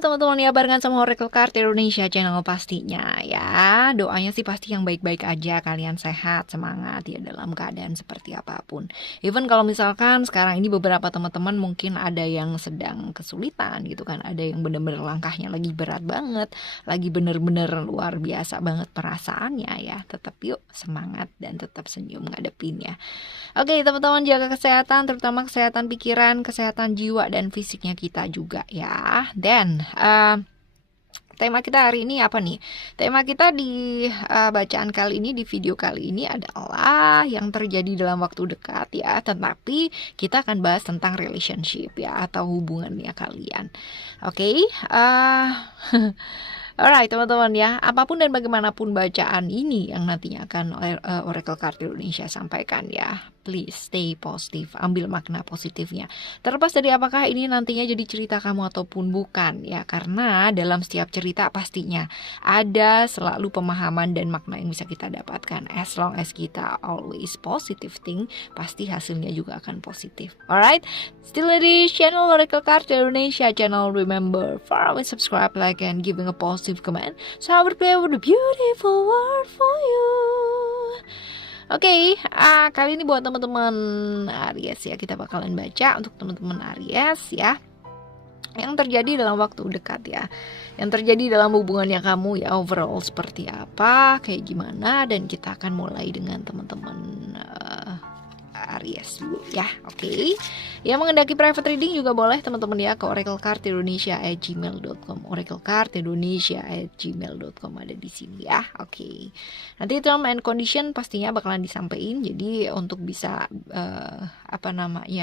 teman-teman ya, barengan sama Oracle Card Indonesia channel pastinya ya. Doanya sih pasti yang baik-baik aja, kalian sehat, semangat ya dalam keadaan seperti apapun. Even kalau misalkan sekarang ini beberapa teman-teman mungkin ada yang sedang kesulitan gitu kan, ada yang bener-bener langkahnya lagi berat banget, lagi bener-bener luar biasa banget perasaannya ya. Tetap yuk semangat dan tetap senyum ngadepinnya. Oke teman-teman, jaga kesehatan, terutama kesehatan pikiran, kesehatan jiwa dan fisiknya kita juga ya. Dan tema kita hari ini apa nih? Tema kita di bacaan kali ini, di video kali ini adalah yang terjadi dalam waktu dekat ya. Tetapi kita akan bahas tentang relationship ya, atau hubungannya kalian. Oke, alright teman-teman ya, apapun dan bagaimanapun bacaan ini yang nantinya akan Oracle Card Indonesia sampaikan ya, please stay positif, ambil makna positifnya. Terlepas dari apakah ini nantinya jadi cerita kamu ataupun bukan ya, karena dalam setiap cerita pastinya ada selalu pemahaman dan makna yang bisa kita dapatkan. As long as kita always positive think, pasti hasilnya juga akan positif. Alright, still di channel Oracle Card Indonesia channel. Remember, follow and subscribe, like and giving a positive comment, so I will play with a beautiful word for you. Oke, kali ini buat teman-teman Aries ya, kita bakalan baca untuk teman-teman Aries ya, yang terjadi dalam waktu dekat ya, yang terjadi dalam hubungannya kamu ya, overall seperti apa, kayak gimana. Dan kita akan mulai dengan teman-teman Aries dulu ya. Oke. Yang mengendaki private reading juga boleh teman-teman ya, ke oraclecardindonesia@gmail.com. oraclecardindonesia@gmail.com ada di sini ya. Oke. Nanti term and condition pastinya bakalan disampaikan. Jadi untuk bisa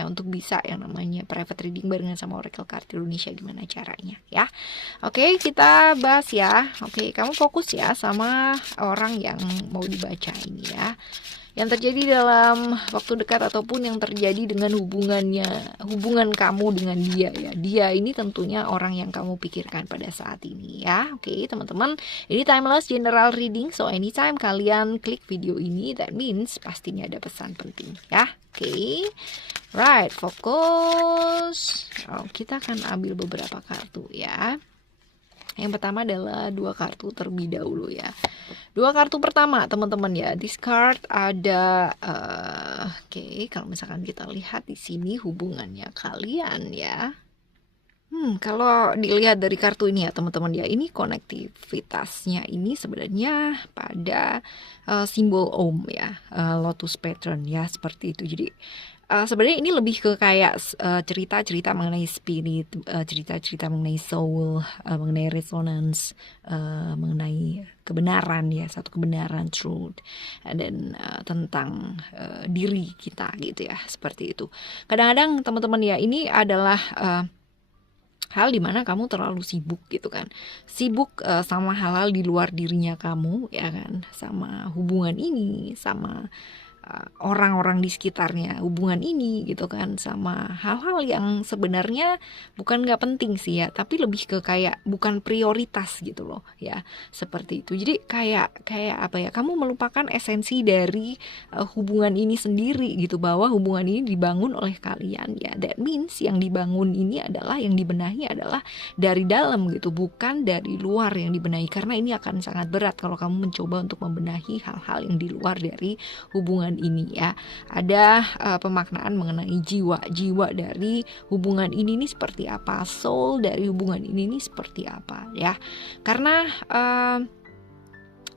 untuk bisa yang namanya private reading barengan sama Oracle Card Indonesia, gimana caranya ya. Oke, kita bahas ya. Oke, kamu fokus ya sama orang yang mau dibaca ini ya, yang terjadi dalam waktu dekat ataupun yang terjadi dengan hubungan kamu dengan dia ya. Dia ini tentunya orang yang kamu pikirkan pada saat ini ya. Oke teman-teman, ini timeless general reading, so anytime kalian klik video ini, that means pastinya ada pesan penting ya. Oke, right, fokus. Kita akan ambil beberapa kartu ya. Yang pertama adalah 2 kartu terlebih dahulu ya. 2 kartu pertama teman-teman ya. This card ada kalau misalkan kita lihat di sini hubungannya kalian ya. Kalau dilihat dari kartu ini ya teman-teman ya, ini konektivitasnya ini sebenarnya pada simbol Om ya, Lotus pattern ya, seperti itu. Jadi sebenarnya ini lebih ke kayak cerita-cerita mengenai spirit, cerita-cerita mengenai soul, mengenai resonance, mengenai kebenaran ya, satu kebenaran, truth, dan tentang diri kita gitu ya, seperti itu. Kadang-kadang teman-teman ya, ini adalah hal dimana kamu terlalu sibuk gitu kan, sibuk sama hal-hal di luar dirinya kamu ya kan, sama hubungan ini, sama orang-orang di sekitarnya, hubungan ini gitu kan, sama hal-hal yang sebenarnya bukan gak penting sih ya, tapi lebih ke kayak bukan prioritas gitu loh ya, seperti itu. Jadi kayak apa ya, kamu melupakan esensi dari hubungan ini sendiri gitu, bahwa hubungan ini dibangun oleh kalian ya. That means yang dibangun ini adalah, yang dibenahi adalah dari dalam gitu, bukan dari luar yang dibenahi, karena ini akan sangat berat kalau kamu mencoba untuk membenahi hal-hal yang di luar dari hubungan ini ya. Ada pemaknaan mengenai jiwa dari hubungan ini nih seperti apa, soul dari hubungan ini nih seperti apa ya. Karena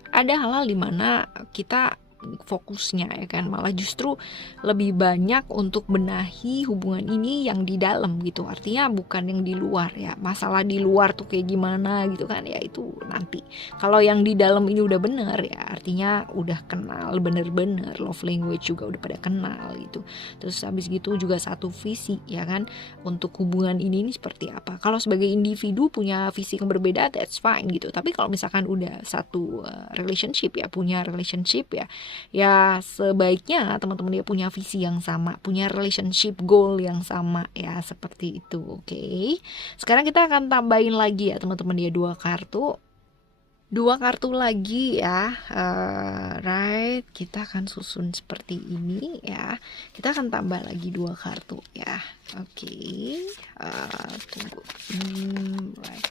ada hal-hal dimana kita fokusnya ya kan, malah justru lebih banyak untuk benahi hubungan ini yang di dalam gitu, artinya bukan yang di luar ya. Masalah di luar tuh kayak gimana gitu kan ya, itu nanti. Kalau yang di dalam ini udah bener ya, artinya udah kenal bener-bener, love language juga udah pada kenal gitu. Terus habis gitu juga satu visi ya kan, untuk hubungan ini seperti apa. Kalau sebagai individu punya visi yang berbeda, that's fine gitu. Tapi kalau misalkan udah satu relationship ya, punya relationship ya sebaiknya teman-teman dia punya visi yang sama, punya relationship goal yang sama ya, seperti itu. Oke. Sekarang kita akan tambahin lagi ya teman-teman dia 2 kartu Dua kartu lagi ya, right, kita akan susun seperti ini ya. Kita akan tambah lagi dua kartu ya. Oke, tunggu, right,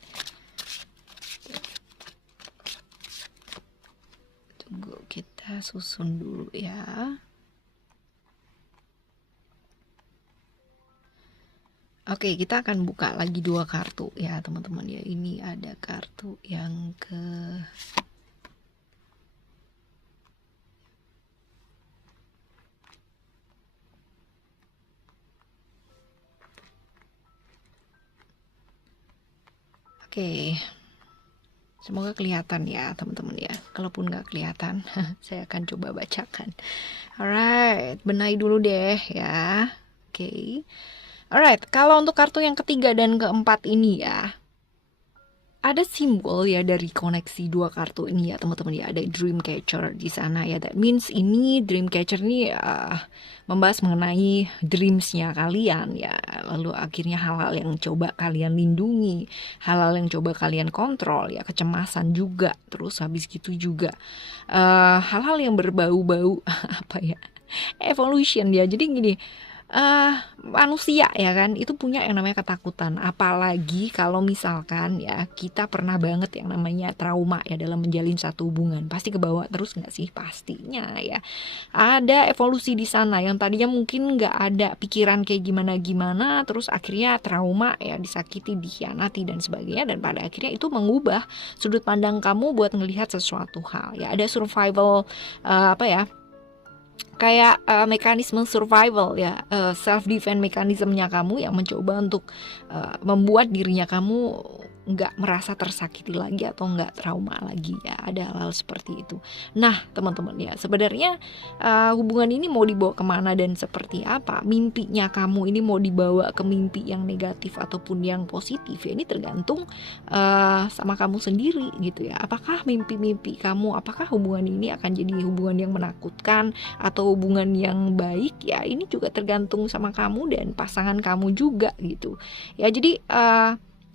tunggu, kita susun dulu ya. Oke, kita akan buka lagi dua kartu ya teman-teman ya. Ini ada kartu yang ke Oke, semoga kelihatan ya teman-teman ya. Kalaupun nggak kelihatan, saya akan coba bacakan. Alright, benahi dulu deh ya. Oke. Alright, kalau untuk kartu yang ketiga dan keempat ini ya, ada simbol ya dari koneksi dua kartu ini ya teman-teman ya. Ada dream catcher di sana ya. That means ini dream catcher ini membahas mengenai dreamsnya kalian ya. Lalu akhirnya hal-hal yang coba kalian lindungi, hal-hal yang coba kalian kontrol ya, kecemasan juga. Terus habis gitu juga hal-hal yang berbau-bau apa ya, evolution ya. Jadi gini, manusia ya kan itu punya yang namanya ketakutan, apalagi kalau misalkan ya kita pernah banget yang namanya trauma ya dalam menjalin satu hubungan, pasti kebawa terus nggak sih? Pastinya ya. Ada evolusi di sana yang tadinya mungkin nggak ada pikiran kayak gimana terus akhirnya trauma ya, disakiti, dikhianati dan sebagainya, dan pada akhirnya itu mengubah sudut pandang kamu buat ngelihat sesuatu hal ya. Ada survival apa ya, kayak mekanisme survival ya, self defense mekanismenya kamu yang mencoba untuk membuat dirinya kamu nggak merasa tersakiti lagi atau nggak trauma lagi ya. Ada hal-hal seperti itu. Nah teman-teman ya, sebenarnya hubungan ini mau dibawa kemana dan seperti apa, mimpinya kamu ini mau dibawa ke mimpi yang negatif ataupun yang positif ya, ini tergantung sama kamu sendiri gitu ya. Apakah mimpi-mimpi kamu, apakah hubungan ini akan jadi hubungan yang menakutkan atau hubungan yang baik ya, ini juga tergantung sama kamu dan pasangan kamu juga gitu ya. Jadi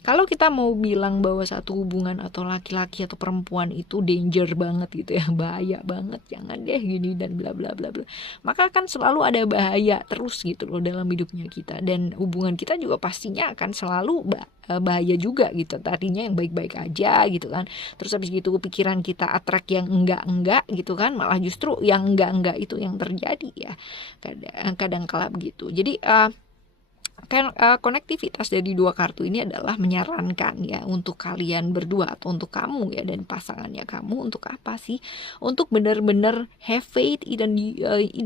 kalau kita mau bilang bahwa satu hubungan atau laki-laki atau perempuan itu danger banget gitu ya, bahaya banget, jangan deh gini dan bla bla bla bla, maka kan selalu ada bahaya terus gitu loh dalam hidupnya kita, dan hubungan kita juga pastinya akan selalu bahaya juga gitu. Tadinya yang baik-baik aja gitu kan, terus habis gitu pikiran kita attract yang enggak gitu kan, malah justru yang enggak itu yang terjadi ya, kadang kala begitu. Jadi kan konektivitas dari dua kartu ini adalah menyarankan ya untuk kalian berdua atau untuk kamu ya dan pasangannya kamu, untuk apa sih? Untuk benar-benar have faith in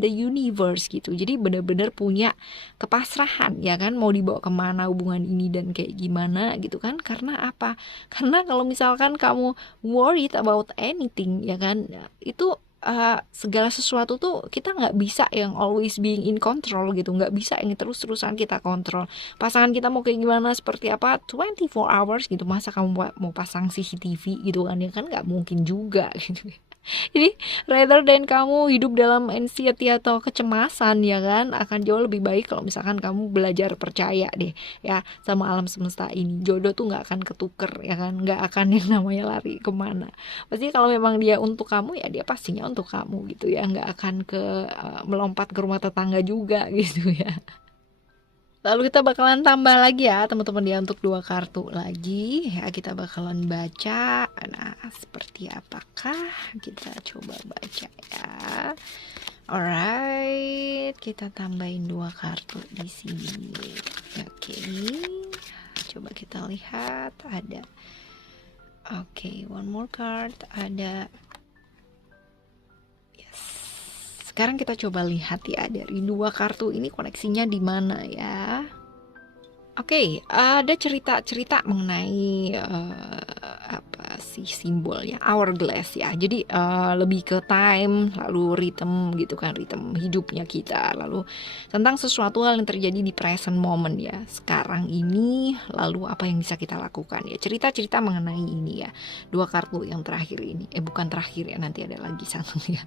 the universe gitu. Jadi benar-benar punya kepasrahan ya kan, mau dibawa kemana hubungan ini dan kayak gimana gitu kan. Karena apa? Karena kalau misalkan kamu worried about anything ya kan, itu segala sesuatu tuh kita nggak bisa yang always being in control gitu, nggak bisa yang terus-terusan kita kontrol. Pasangan kita mau kayak gimana, seperti apa 24 hours gitu, masa kamu mau pasang CCTV gitu kan, ya kan nggak mungkin juga gitu. Jadi rather than kamu hidup dalam anxiety atau kecemasan ya kan, akan jauh lebih baik kalau misalkan kamu belajar percaya deh ya sama alam semesta ini. Jodoh tuh nggak akan ketuker ya kan, nggak akan yang namanya lari kemana. Pasti kalau memang dia untuk kamu ya dia pastinya untuk kamu gitu ya, nggak akan melompat ke rumah tetangga juga gitu ya. Lalu kita bakalan tambah lagi ya teman-teman ya, untuk dua kartu lagi ya, kita bakalan baca. Nah seperti apakah, kita coba baca ya. Alright, kita tambahin dua kartu di sini. Oke, coba kita lihat ada. Oke, one more card ada. Sekarang kita coba lihat ya dari dua kartu ini koneksinya di mana ya. Oke, ada cerita mengenai apa sih simbolnya, hourglass ya. Jadi lebih ke time, lalu rhythm gitu kan, rhythm hidupnya kita, lalu tentang sesuatu hal yang terjadi di present moment ya, sekarang ini, lalu apa yang bisa kita lakukan ya. Cerita mengenai ini ya, dua kartu yang terakhir ini, bukan terakhir ya, nanti ada lagi satu ya.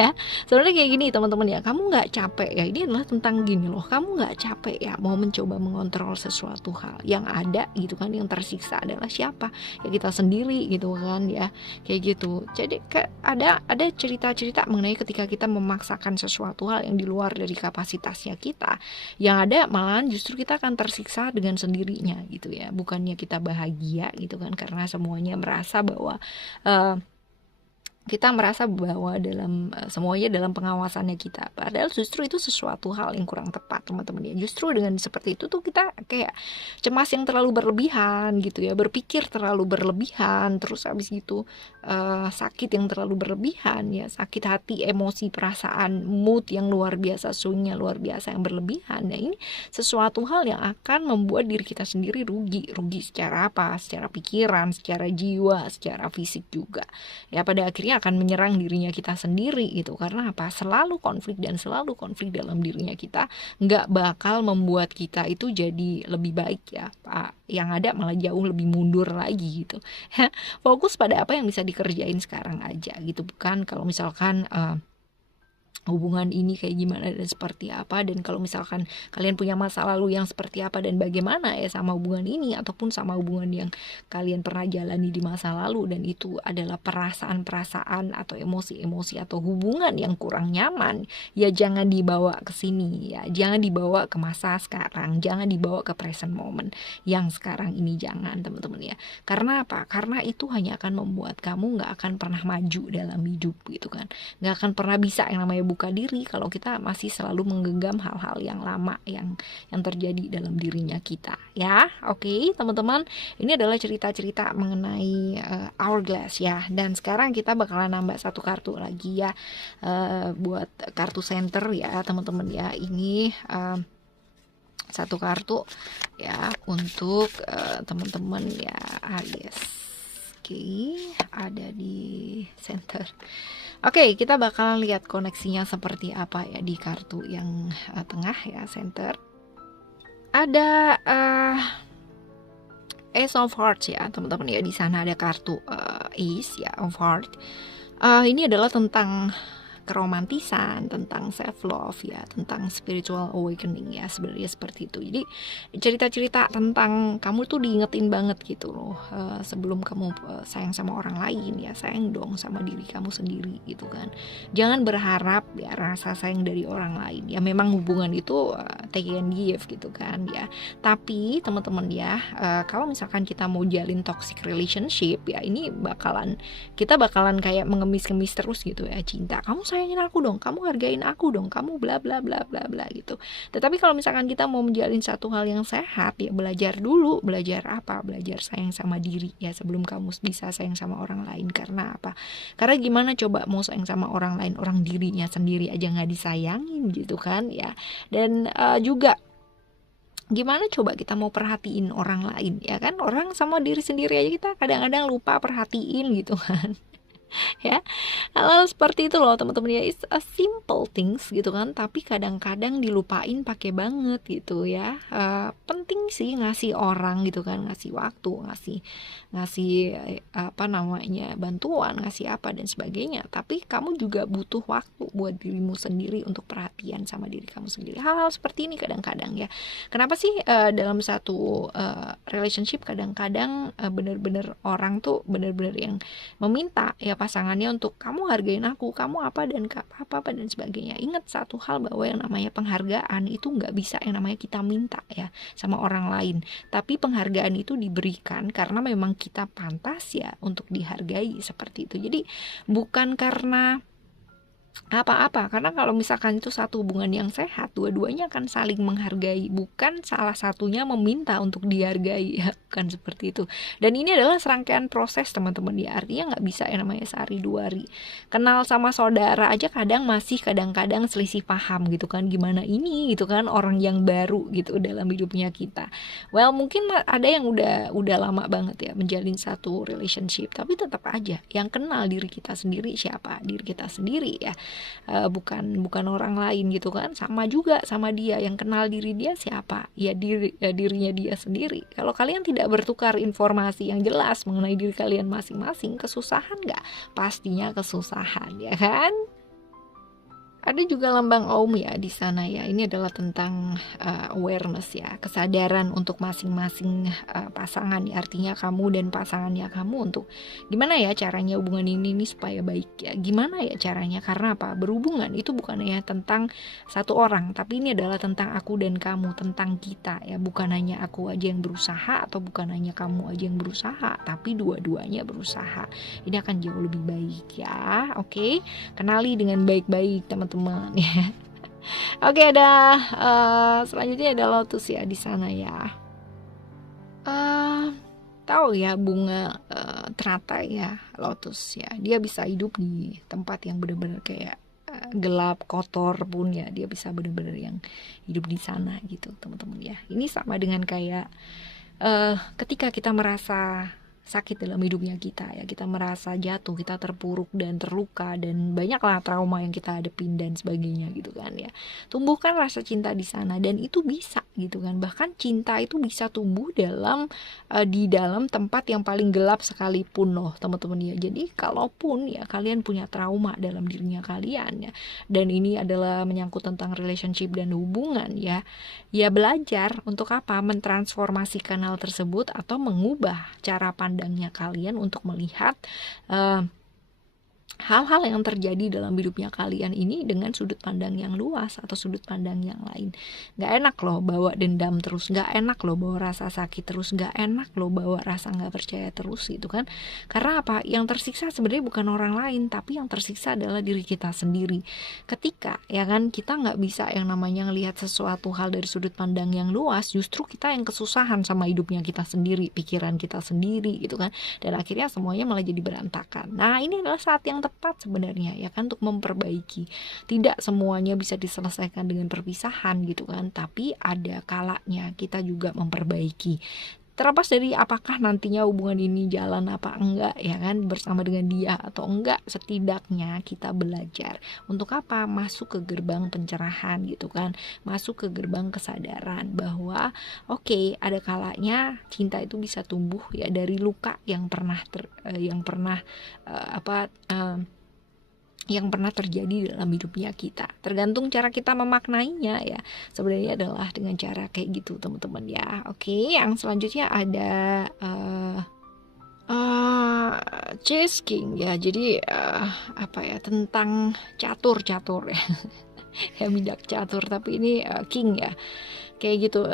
Ya sebenarnya kayak gini teman-teman ya, kamu nggak capek ya, ini adalah tentang gini loh, kamu nggak capek ya mau mencoba mengontrol sesuatu hal yang ada gitu kan. Yang tersiksa adalah siapa ya, kita sendiri sendiri gitu kan ya, kayak gitu. Jadi ada cerita-cerita mengenai ketika kita memaksakan sesuatu hal yang di luar dari kapasitasnya kita, yang ada malahan justru kita akan tersiksa dengan sendirinya gitu ya. Bukannya kita bahagia gitu kan, karena semuanya merasa bahwa kita merasa bahwa semuanya dalam pengawasannya kita, padahal justru itu sesuatu hal yang kurang tepat teman-teman ya. Justru dengan seperti itu tuh kita kayak cemas yang terlalu berlebihan gitu ya, berpikir terlalu berlebihan, terus habis gitu sakit yang terlalu berlebihan ya, sakit hati, emosi, perasaan, mood yang luar biasa, swingnya luar biasa yang berlebihan. Nah ini sesuatu hal yang akan membuat diri kita sendiri rugi secara apa? Secara pikiran, secara jiwa, secara fisik juga ya. Pada akhirnya akan menyerang dirinya kita sendiri gitu. Karena apa? Selalu konflik dalam dirinya kita nggak bakal membuat kita itu jadi lebih baik ya, Pak. Yang ada malah jauh lebih mundur lagi gitu. Fokus pada apa yang bisa dikerjain sekarang aja gitu. Bukan kalau misalkan hubungan ini kayak gimana dan seperti apa, dan kalau misalkan kalian punya masa lalu yang seperti apa dan bagaimana ya sama hubungan ini, ataupun sama hubungan yang kalian pernah jalani di masa lalu, dan itu adalah perasaan-perasaan atau emosi-emosi atau hubungan yang kurang nyaman, ya jangan dibawa ke sini ya, jangan dibawa ke masa sekarang, jangan dibawa ke present moment yang sekarang ini, jangan teman-teman ya. Karena apa? Karena itu hanya akan membuat kamu nggak akan pernah maju dalam hidup gitu kan, nggak akan pernah bisa yang namanya buka diri kalau kita masih selalu menggenggam hal-hal yang lama yang terjadi dalam dirinya kita ya. Oke, teman-teman, ini adalah cerita-cerita mengenai Hourglass ya. Dan sekarang kita bakalan nambah satu kartu lagi ya, buat kartu center ya teman-teman ya. Ini satu kartu ya untuk teman-teman ya, Aries. Oke, ada di center. Oke, kita bakalan lihat koneksinya seperti apa ya di kartu yang tengah ya, center. Ada Ace of Hearts ya teman-teman ya. Di sana ada kartu Ace ya of Heart. Ini adalah tentang keromantisan, tentang self love ya, tentang spiritual awakening ya, sebenarnya seperti itu. Jadi cerita-cerita tentang kamu tuh diingetin banget gitu loh, sebelum kamu sayang sama orang lain ya, sayang dong sama diri kamu sendiri gitu kan. Jangan berharap ya rasa sayang dari orang lain ya. Memang hubungan itu take and give gitu kan ya. Tapi teman-teman ya, kalau misalkan kita mau jalin toxic relationship ya, ini kita bakalan kayak mengemis-kemis terus gitu ya, cinta kamu sayangin aku dong, kamu hargain aku dong, kamu bla bla bla bla bla gitu. Tetapi kalau misalkan kita mau menjalin satu hal yang sehat ya, belajar dulu. Belajar apa? Belajar sayang sama diri ya sebelum kamu bisa sayang sama orang lain. Karena apa? Karena gimana coba mau sayang sama orang lain, orang dirinya sendiri aja nggak disayangin gitu kan ya. Dan juga gimana coba kita mau perhatiin orang lain ya kan, orang sama diri sendiri aja kita kadang-kadang lupa perhatiin gitu kan. Ya, hal-hal seperti itu loh teman-teman ya. It's a simple things gitu kan, tapi kadang-kadang dilupain pakai banget gitu ya. Penting sih ngasih orang gitu kan, ngasih waktu, ngasih bantuan, ngasih apa dan sebagainya. Tapi kamu juga butuh waktu buat dirimu sendiri untuk perhatian sama diri kamu sendiri. Hal-hal seperti ini kadang-kadang ya. Kenapa sih dalam satu relationship kadang-kadang bener-bener orang tuh bener-bener yang meminta ya pasangannya untuk kamu hargain aku, kamu apa dan apa dan sebagainya. Ingat satu hal, bahwa yang namanya penghargaan itu nggak bisa yang namanya kita minta ya sama orang lain, tapi penghargaan itu diberikan karena memang kita pantas ya untuk dihargai seperti itu. Jadi bukan karena apa-apa, karena kalau misalkan itu satu hubungan yang sehat, dua-duanya akan saling menghargai, bukan salah satunya meminta untuk dihargai ya, bukan seperti itu. Dan ini adalah serangkaian proses teman-teman ya, artinya nggak bisa yang namanya sehari dua hari. Kenal sama saudara aja kadang-kadang selisih paham gitu kan, gimana ini gitu kan, orang yang baru gitu dalam hidupnya kita. Well, mungkin ada yang udah lama banget ya menjalin satu relationship, tapi tetap aja yang kenal diri kita sendiri siapa, diri kita sendiri ya. Bukan orang lain gitu kan. Sama juga sama dia, yang kenal diri dia siapa ya, dirinya dia sendiri. Kalau kalian tidak bertukar informasi yang jelas mengenai diri kalian masing-masing, kesusahan nggak? Pastinya kesusahan ya kan. Ada juga lambang Om ya di sana ya. Ini adalah tentang awareness ya, kesadaran untuk masing-masing pasangan ya. Artinya kamu dan pasangannya kamu untuk gimana ya caranya hubungan ini nih supaya baik ya. Gimana ya caranya? Karena apa? Berhubungan itu bukan hanya tentang satu orang, tapi ini adalah tentang aku dan kamu, tentang kita ya. Bukan hanya aku aja yang berusaha atau bukan hanya kamu aja yang berusaha, tapi dua-duanya berusaha. Ini akan jauh lebih baik ya. Oke, kenali dengan baik-baik teman-teman ya. Oke, ada selanjutnya ada lotus ya di sana ya. Tahu ya bunga teratai ya, lotus ya. Dia bisa hidup di tempat yang benar-benar kayak gelap, kotor pun ya, dia bisa benar-benar yang hidup di sana gitu teman-teman ya. Ini sama dengan kayak ketika kita merasa sakit dalam hidupnya kita ya, kita merasa jatuh, kita terpuruk dan terluka dan banyaklah trauma yang kita hadapin dan sebagainya gitu kan ya. Tumbuhkan rasa cinta di sana dan itu bisa gitu kan. Bahkan cinta itu bisa tumbuh di dalam tempat yang paling gelap sekalipun loh teman-teman ya. Jadi kalaupun ya kalian punya trauma dalam dirinya kalian ya, dan ini adalah menyangkut tentang relationship dan hubungan ya, ya belajar untuk apa? Mentransformasikan hal tersebut atau mengubah cara pandangnya kalian untuk melihat hal-hal yang terjadi dalam hidupnya kalian ini dengan sudut pandang yang luas atau sudut pandang yang lain. Gak enak loh bawa dendam terus, gak enak loh bawa rasa sakit terus, gak enak loh bawa rasa gak percaya terus gitu kan. Karena apa? Yang tersiksa sebenarnya bukan orang lain, tapi yang tersiksa adalah diri kita sendiri. Ketika ya kan kita gak bisa yang namanya ngelihat sesuatu hal dari sudut pandang yang luas, justru kita yang kesusahan sama hidupnya kita sendiri, pikiran kita sendiri gitu kan. Dan akhirnya semuanya malah jadi berantakan. Nah, ini adalah saat yang tepat sebenarnya ya kan untuk memperbaiki. Tidak semuanya bisa diselesaikan dengan perpisahan gitu kan, tapi ada kalanya kita juga memperbaiki. Terlepas dari apakah nantinya hubungan ini jalan apa enggak ya kan bersama dengan dia atau enggak, setidaknya kita belajar untuk apa? Masuk ke gerbang pencerahan gitu kan, masuk ke gerbang kesadaran bahwa oke, ada kalanya cinta itu bisa tumbuh ya dari luka yang pernah yang pernah terjadi dalam hidupnya kita. Tergantung cara kita memaknainya ya. Sebenarnya adalah dengan cara kayak gitu teman-teman ya. Oke, yang selanjutnya ada Chess King ya. Jadi tentang catur ya. Ya midak catur, tapi ini King ya. Kayak gitu,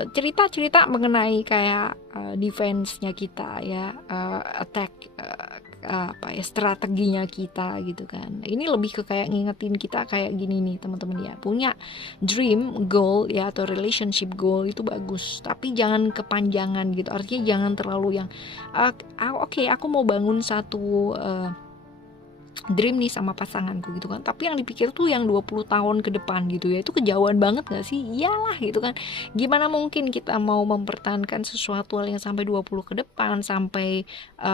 cerita mengenai kayak defense-nya kita ya, attack strateginya kita gitu kan. Ini lebih ke kayak ngingetin kita kayak gini nih teman-teman ya, punya dream goal ya atau relationship goal itu bagus, tapi jangan kepanjangan gitu. Artinya jangan terlalu yang oke, aku mau bangun satu dream nih sama pasanganku gitu kan, tapi yang dipikir tuh yang 20 tahun ke depan gitu ya, itu kejauhan banget gak sih? Iyalah gitu kan, gimana mungkin kita mau mempertahankan sesuatu hal yang sampai 20 ke depan, sampai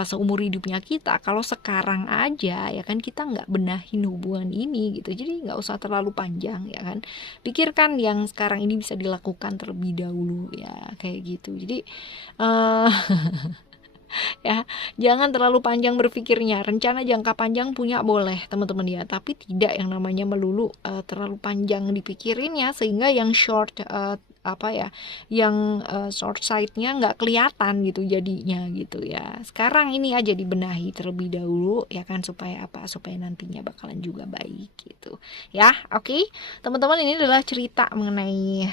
seumur hidupnya kita, kalau sekarang aja ya kan kita gak benahin hubungan ini gitu. Jadi gak usah terlalu panjang ya kan, pikirkan yang sekarang ini bisa dilakukan terlebih dahulu ya, kayak gitu. Jadi ya jangan terlalu panjang berpikirnya. Rencana jangka panjang punya boleh teman-teman ya, tapi tidak yang namanya melulu terlalu panjang dipikirinnya sehingga yang short short sight-nya nggak kelihatan gitu jadinya gitu ya. Sekarang ini aja dibenahi terlebih dahulu ya kan, supaya nantinya bakalan juga baik gitu ya. Oke, teman-teman, ini adalah cerita mengenai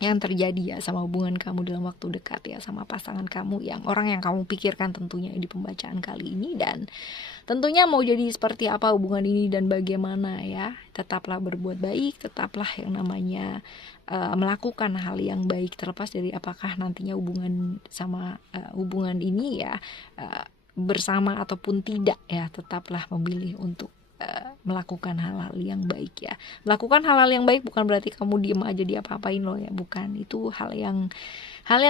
yang terjadi ya sama hubungan kamu dalam waktu dekat ya sama pasangan kamu, yang orang yang kamu pikirkan tentunya di pembacaan kali ini. Dan tentunya mau jadi seperti apa hubungan ini dan bagaimana ya, tetaplah berbuat baik, tetaplah yang namanya melakukan hal yang baik, terlepas dari apakah nantinya hubungan ini ya bersama ataupun tidak ya, tetaplah memilih untuk melakukan hal-hal yang baik ya. Melakukan hal-hal yang baik bukan berarti kamu diem aja diapa-apain loh ya, bukan. Itu hal yang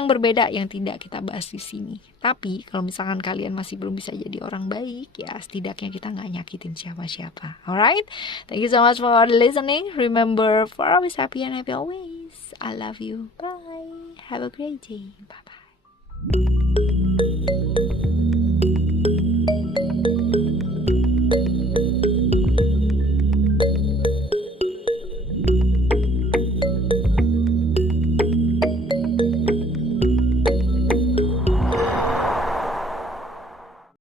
berbeda yang tidak kita bahas di sini. Tapi kalau misalkan kalian masih belum bisa jadi orang baik ya, setidaknya kita nggak nyakitin siapa-siapa. Alright, thank you so much for listening. Remember, for always happy and happy always. I love you. Bye. Have a great day. Bye bye.